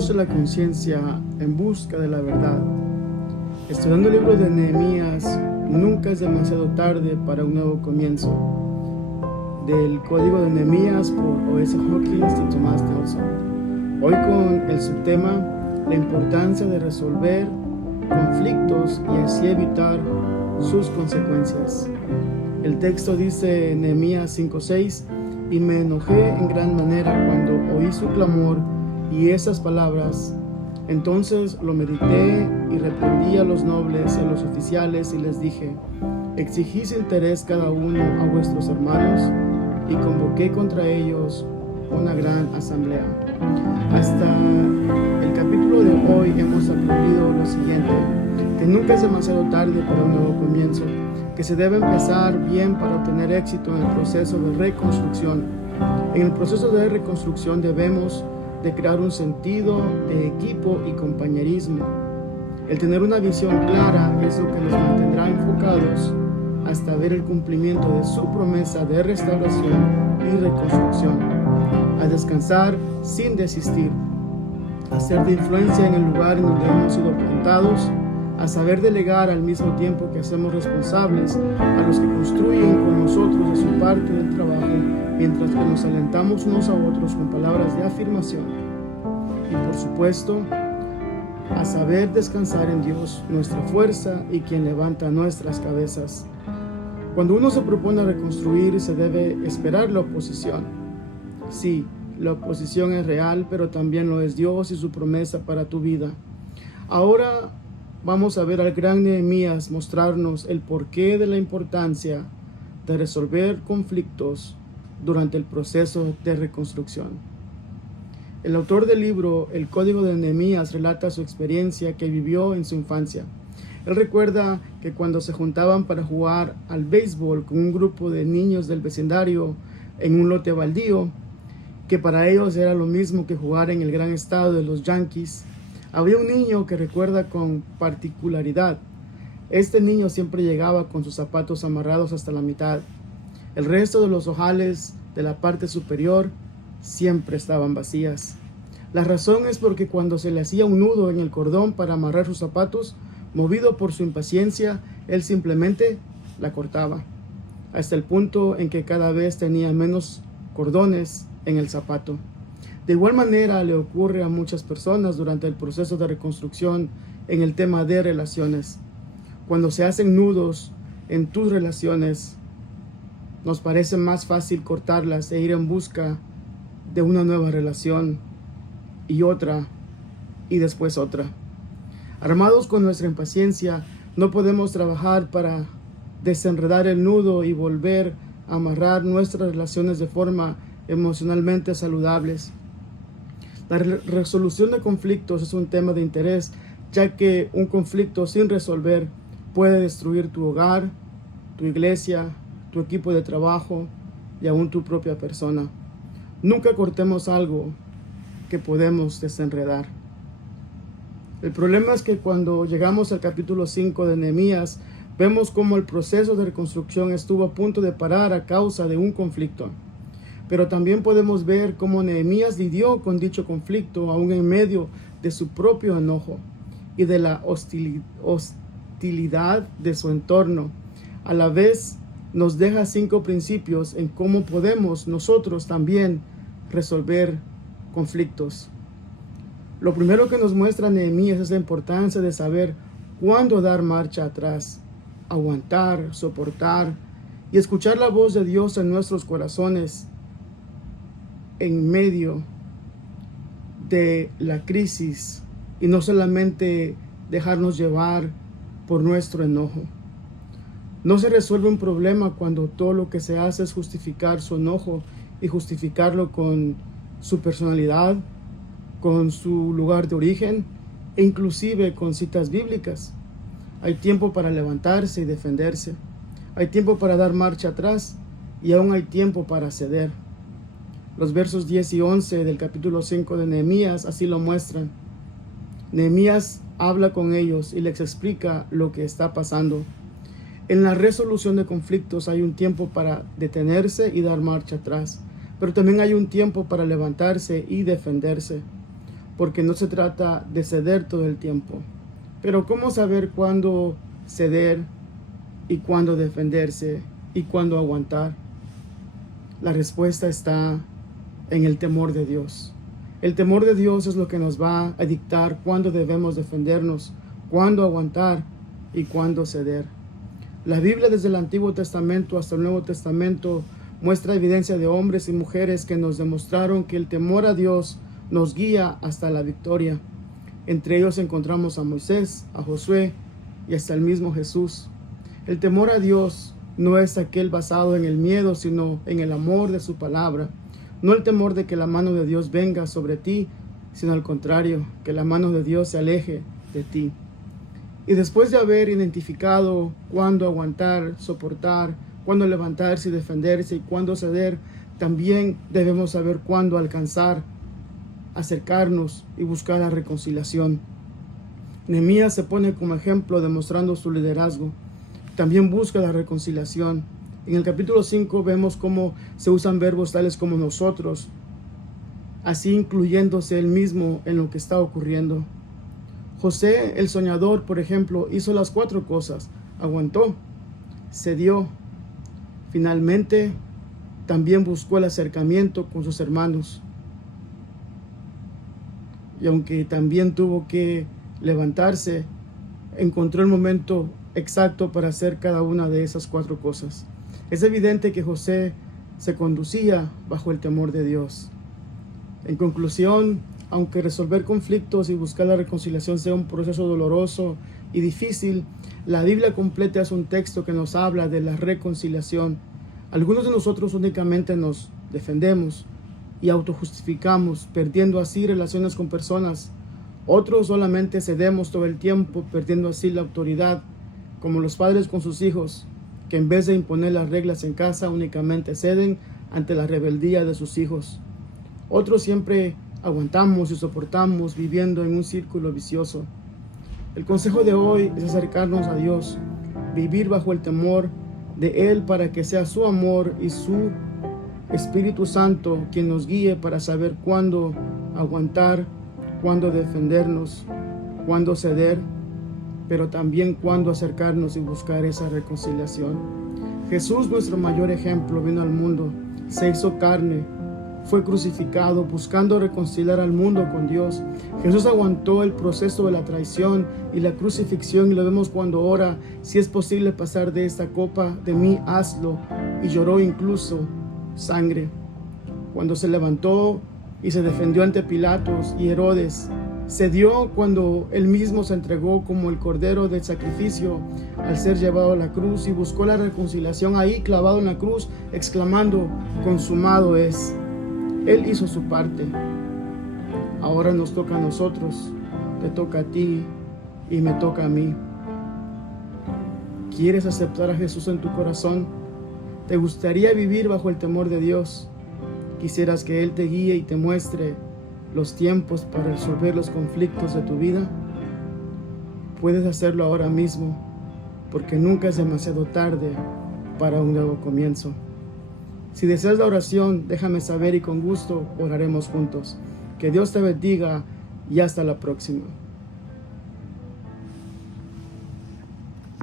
voz de la conciencia en busca de la verdad. Estudiando el libro de Nehemías, nunca es demasiado tarde para un nuevo comienzo. Del Código de Nehemías por O.S. Hawkins y Thomas Nelson. Hoy con el subtema la importancia de resolver conflictos y así evitar sus consecuencias. El texto dice en Nehemías 5:6: y me enojé en gran manera cuando oí su clamor y esas palabras. Entonces lo medité y reprendí a los nobles y a los oficiales y les dije: exigís interés cada uno a vuestros hermanos, y convoqué contra ellos una gran asamblea. Hasta el capítulo de hoy hemos aprendido lo siguiente: que nunca es demasiado tarde para un nuevo comienzo, que se debe empezar bien para obtener éxito en el proceso de reconstrucción. En el proceso de reconstrucción debemos de crear un sentido de equipo y compañerismo. El tener una visión clara es lo que nos mantendrá enfocados hasta ver el cumplimiento de su promesa de restauración y reconstrucción, a descansar sin desistir, a ser de influencia en el lugar en donde hemos sido plantados, a saber delegar al mismo tiempo que hacemos responsables a los que construyen con nosotros de su parte del trabajo, mientras que nos alentamos unos a otros con palabras de afirmación. Y por supuesto, a saber descansar en Dios, nuestra fuerza y quien levanta nuestras cabezas. Cuando uno se propone reconstruir, se debe esperar la oposición. Sí, la oposición es real, pero también lo es Dios y su promesa para tu vida. Ahora vamos a ver al gran Nehemías mostrarnos el porqué de la importancia de resolver conflictos durante el proceso de reconstrucción. El autor del libro El Código de Nehemías relata su experiencia que vivió en su infancia. Él recuerda que cuando se juntaban para jugar al béisbol con un grupo de niños del vecindario en un lote baldío, que para ellos era lo mismo que jugar en el gran estadio de los Yankees, había un niño que recuerda con particularidad. Este niño siempre llegaba con sus zapatos amarrados hasta la mitad. El resto de los ojales de la parte superior siempre estaban vacías. La razón es porque cuando se le hacía un nudo en el cordón para amarrar sus zapatos, movido por su impaciencia, él simplemente la cortaba, hasta el punto en que cada vez tenía menos cordones en el zapato. De igual manera le ocurre a muchas personas durante el proceso de reconstrucción en el tema de relaciones. Cuando se hacen nudos en tus relaciones, nos parece más fácil cortarlas e ir en busca de una nueva relación y otra y después otra. Armados con nuestra impaciencia, no podemos trabajar para desenredar el nudo y volver a amarrar nuestras relaciones de forma emocionalmente saludables. La resolución de conflictos es un tema de interés, ya que un conflicto sin resolver puede destruir tu hogar, tu iglesia, tu equipo de trabajo y aún tu propia persona. Nunca cortemos algo que podemos desenredar. El problema es que cuando llegamos al capítulo 5 de Nehemías, vemos cómo el proceso de reconstrucción estuvo a punto de parar a causa de un conflicto. Pero también podemos ver cómo Nehemías lidió con dicho conflicto aún en medio de su propio enojo y de la hostilidad de su entorno. A la vez nos deja 5 principios en cómo podemos nosotros también resolver conflictos. Lo primero que nos muestra Nehemías es la importancia de saber cuándo dar marcha atrás, aguantar, soportar y escuchar la voz de Dios en nuestros corazones en medio de la crisis y no solamente dejarnos llevar por nuestro enojo. No se resuelve un problema cuando todo lo que se hace es justificar su enojo y justificarlo con su personalidad, con su lugar de origen e inclusive con citas bíblicas. Hay tiempo para levantarse y defenderse. Hay tiempo para dar marcha atrás y aún hay tiempo para ceder. Los versos 10 y 11 del capítulo 5 de Nehemías así lo muestran. Nehemías habla con ellos y les explica lo que está pasando. En la resolución de conflictos hay un tiempo para detenerse y dar marcha atrás, pero también hay un tiempo para levantarse y defenderse. porque no se trata de ceder todo el tiempo. Pero ¿cómo saber cuándo ceder y cuándo defenderse y cuándo aguantar? La respuesta está en el temor de Dios. El temor de Dios es lo que nos va a dictar cuándo debemos defendernos, cuándo aguantar y cuándo ceder. La Biblia desde el Antiguo Testamento hasta el Nuevo Testamento muestra evidencia de hombres y mujeres que nos demostraron que el temor a Dios nos guía hasta la victoria. Entre ellos encontramos a Moisés, a Josué y hasta el mismo Jesús. El temor a Dios no es aquel basado en el miedo, sino en el amor de su palabra. No el temor de que la mano de Dios venga sobre ti, sino al contrario, que la mano de Dios se aleje de ti. Y después de haber identificado cuándo aguantar, soportar, cuándo levantarse y defenderse y cuándo ceder, también debemos saber cuándo alcanzar, acercarnos y buscar la reconciliación. Nehemías se pone como ejemplo demostrando su liderazgo. También busca la reconciliación. En el capítulo 5 vemos cómo se usan verbos tales como nosotros, así incluyéndose él mismo en lo que está ocurriendo. José, el soñador, por ejemplo, hizo las 4 cosas. Aguantó, cedió. Finalmente, también buscó el acercamiento con sus hermanos. Y aunque también tuvo que levantarse, encontró el momento exacto para hacer cada una de esas 4 cosas. Es evidente que José se conducía bajo el temor de Dios. En conclusión, aunque resolver conflictos y buscar la reconciliación sea un proceso doloroso y difícil, la Biblia completa es un texto que nos habla de la reconciliación. Algunos de nosotros únicamente nos defendemos y autojustificamos, perdiendo así relaciones con personas. Otros solamente cedemos todo el tiempo, perdiendo así la autoridad, como los padres con sus hijos, que en vez de imponer las reglas en casa, únicamente ceden ante la rebeldía de sus hijos. Otros siempre aguantamos y soportamos, viviendo en un círculo vicioso. El consejo de hoy es acercarnos a Dios, vivir bajo el temor de Él para que sea su amor y su Espíritu Santo quien nos guíe para saber cuándo aguantar, cuándo defendernos, cuándo ceder, pero también cuándo acercarnos y buscar esa reconciliación. Jesús, nuestro mayor ejemplo, vino al mundo, se hizo carne, fue crucificado buscando reconciliar al mundo con Dios. Jesús aguantó el proceso de la traición y la crucifixión, y lo vemos cuando ora: si es posible pasar de esta copa, de mí hazlo, y lloró incluso sangre. Cuando se levantó y se defendió ante Pilatos y Herodes, cedió cuando él mismo se entregó como el cordero del sacrificio al ser llevado a la cruz, y buscó la reconciliación ahí clavado en la cruz, exclamando: consumado es. Él hizo su parte. Ahora nos toca a nosotros, te toca a ti y me toca a mí. ¿Quieres aceptar a Jesús en tu corazón? ¿Te gustaría vivir bajo el temor de Dios? ¿Quisieras que Él te guíe y te muestre los tiempos para resolver los conflictos de tu vida? Puedes hacerlo ahora mismo, porque nunca es demasiado tarde para un nuevo comienzo. Si deseas la oración, déjame saber y con gusto oraremos juntos. Que Dios te bendiga y hasta la próxima.